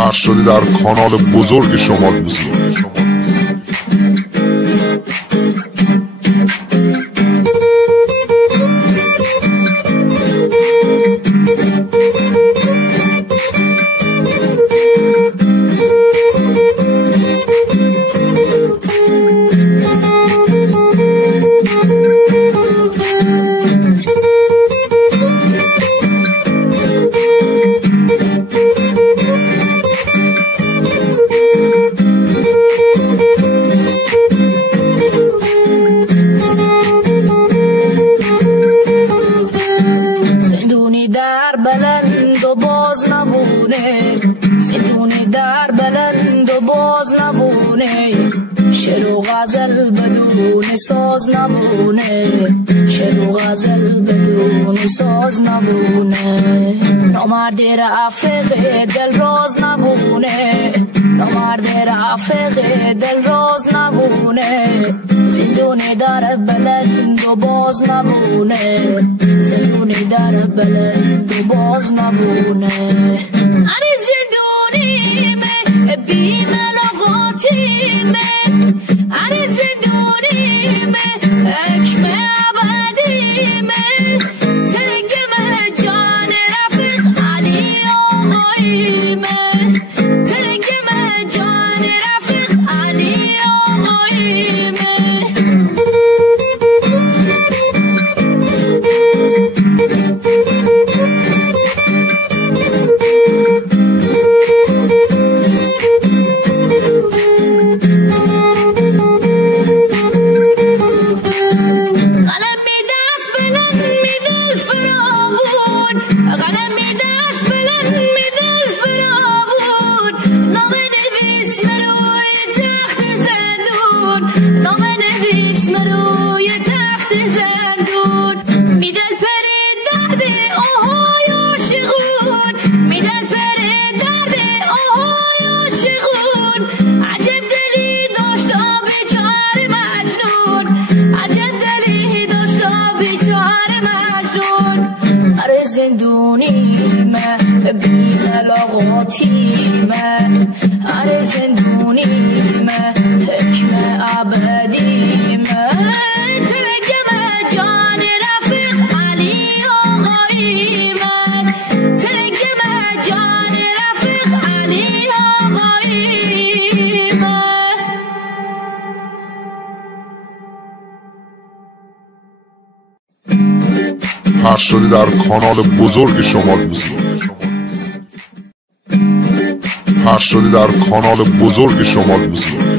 پخش شده در کانال بزرگ شمال موسیقی. ساز نبونه شعر و غزل بدون ساز نبونه نامرد رفیق دل راز نبونه نامرد رفیق دل راز نبونه زندونی در بلند و باز نبونه زندونی در بلند و باز نبونه اری زندونی میں بی ملاقاتی میں اری زندونی حکم ابدی میں تنگ میں جان رفیق علی آقایی میں تنگ میں جان رفیق علی آقایی میں پخش شده در کانال بزرگ شمال موسیقی. پخش شده در کانال بزرگ شمال موسیقی.